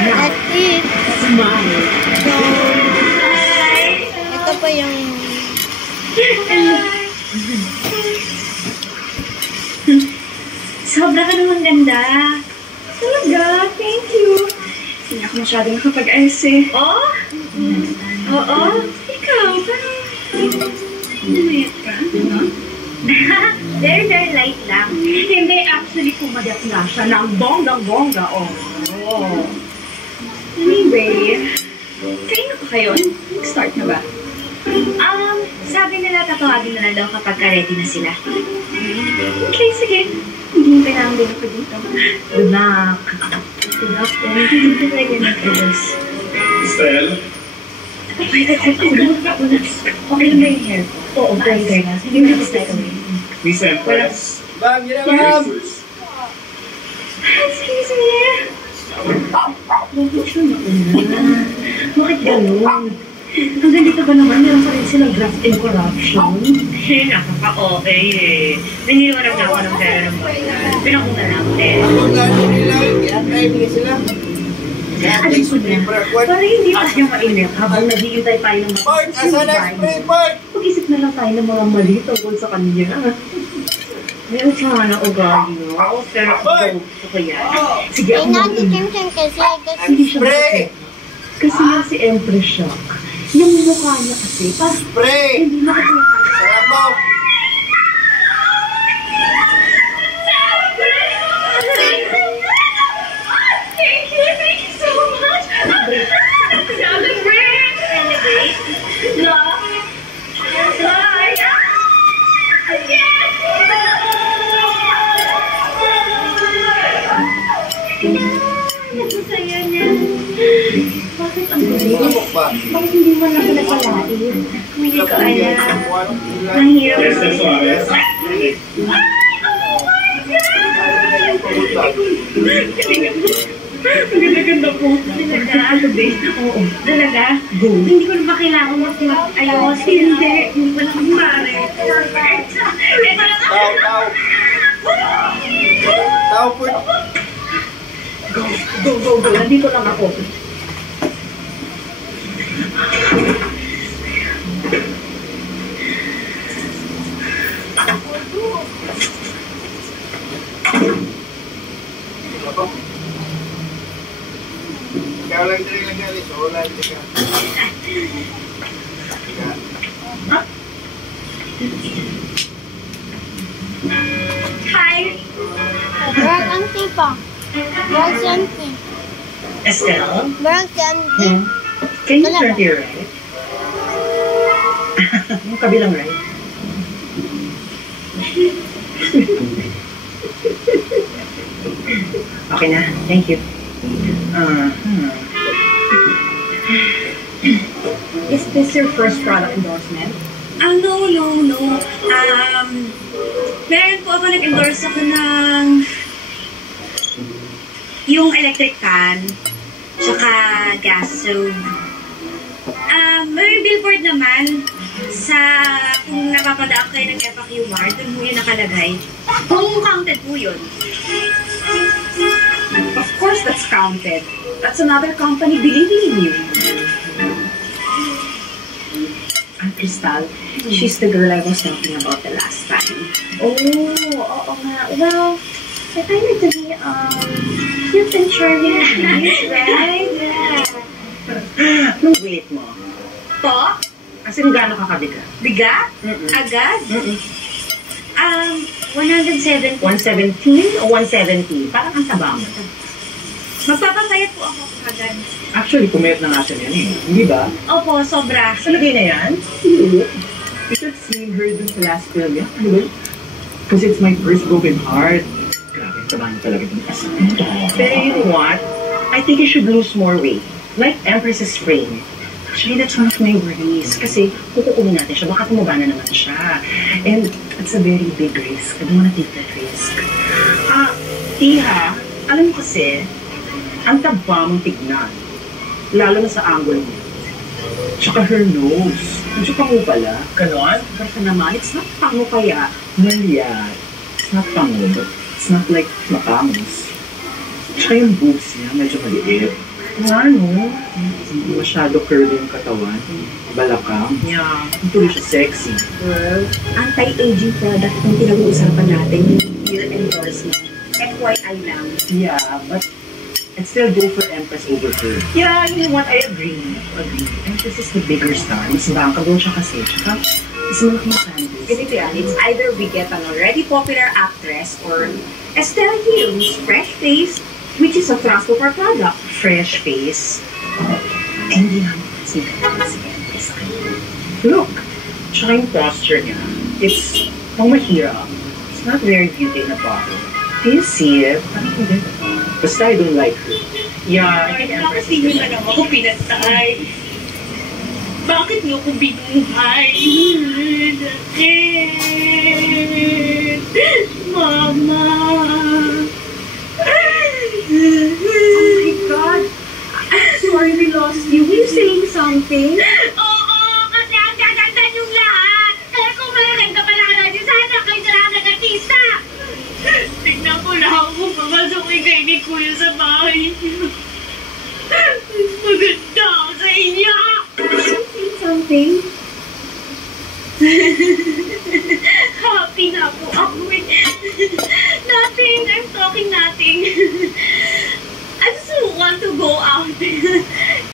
At least, Smile. ito pa yung... Sobra ka naman ganda. Talaga, thank you. Hindi ako masyadong nakapag-ayos eh. Oh? Oo? Ikaw, parang... Namayat ka? Very, very light lang. Hindi, actually, pumadat na siya ng bonggang-bongga. Oh. Anyway, kayo pa kayo? Nag-start na ba? Sabi nila tatawagin na lang daw kapag ready na sila. Okay, sige. Hindi kailangan din ako dito. Good luck. Good luck, and hindi ko talaga nag-ayos. Stella? Okay lang ba yung hair ko? Oo, okay. Hindi mo na-style kami. Miss Empress? Ma'am, yun na ma'am! Excuse me. Bakit ganun? Ang ganito ba naman, meron pa rin silang graft and corruption? Nakaka-okay eh. Naniniwanag na ako ng pera ng bayan. Pinakuna lang din. Ang gano'n nila, kaya bigay sila. Alam ko na, para hindi tayo mainip habang naghihintay tayo ng mga Port! Asa next spray, Port! Mag-isip na lang tayo ng mga mali tungkol sa kanya. Meron sana ugali, no? Pero gusto ko yan. Sige, Ay, ako natin mag-inip. Chin kasi Hindi siya Spray! kasi yan si Empress Shock. Yung mukha niya kasi, parang Spray! hindi makapagkakala. Sarap mo! Thank you so much. Celebrate! Love! Fly! Masaya niya. Bakit ang galing? Lumok ba? Bakit hindi mo na pinagpalain? Hindi ko alam. Mahirap. Mahirap. Yes, that's all. Yes. Ang ganda-ganda po. Talaga? Oo. Talaga? Go. Hindi ko na ba kailangan mag-ayos? Hindi. Hindi ko lang mare. Perfect. Ito na nga. Tao! Tao, Port! Go. Nandito lang ako. Ikaw lang din lang yan, so wala din ka. Hi. Brag auntie pa. Brag si auntie. Estelle, Brag si auntie. can you turn to your right? Yung kabilang right. Okay na, thank you. Is this your first product endorsement? No. Meron po ako nag-endorse ako ng yung electric fan, tsaka gas stove. May billboard naman sa kung napapadaan kayo ng FAQ Mart, dun mo yun nakalagay. Kung counted po yun. Of course that's counted. That's another company believing in you. Ang Crystal, she's the girl I was talking about the last time. Oh, oo nga. Well, I find it to be, cute and charming and nice, right? Yeah. Anong weight mo? Po? Kasi gaano ka kabigat? Bigat? Agad? 170. 117 o 170? Parang ang taba mo. Magpapapayat po ako agad. Actually, pumayat na nga siya yan eh. Hindi ba? Opo, sobra. Sa lagay na yan? You should have seen her dun sa last film yan. Ano ba? Because it's my first broken heart. Grabe, taba niya talaga dun. Pero you know what? I think you should lose more weight. Like Empress's frame. Actually, that's one of my worries. Kasi kukukunin natin siya, baka tumaba na naman siya. And it's a very big risk. I don't wanna take that risk. Tiha, alam mo kasi, ang taba mong tignan. Lalo na sa angle niya. Tsaka her nose. Medyo pango pala. Ganon? Basta naman, it's not pango kaya. Well, yeah. It's not pango, but it's not like matangos. Tsaka yung boobs niya, medyo maliit. Ano? Masyado curly yung katawan. Balakang. Yeah. Hindi siya sexy. Well, anti-aging product yung pinag-uusapan natin, yung year endorsement. FYI lang. Yeah, but I'd still go for Empress over her. Yeah, you know what? I agree. And this is the bigger star. Mas bankable siya kasi. Tsaka, mas malaking fanbase. Ganito yan, it's either we get an already popular actress or Estelle Hill's fresh face, which is a thrust of our product. Fresh face. Eh, hindi namin kasi si Empress sa kanya. Look! Tsaka yung posture niya. It's mahirap. It's not very beauty in a bottle. Do you see it? Parang hindi. Basta I don't like her. Yeah, I think Empress is Bakit good. naman ako pinatay? Bakit niyo ko binuhay? Bakit? Mama! Oh my God! Sorry we lost you. Were you saying something? Oo, kasi ang gaganda yung lahat. Kaya kung maganda pala natin, sana kayo sa lahat ng artista. Tignan ko lang kung papasok kay ni Kuya sa bahay niyo. Maganda ako sa inyo! Say something.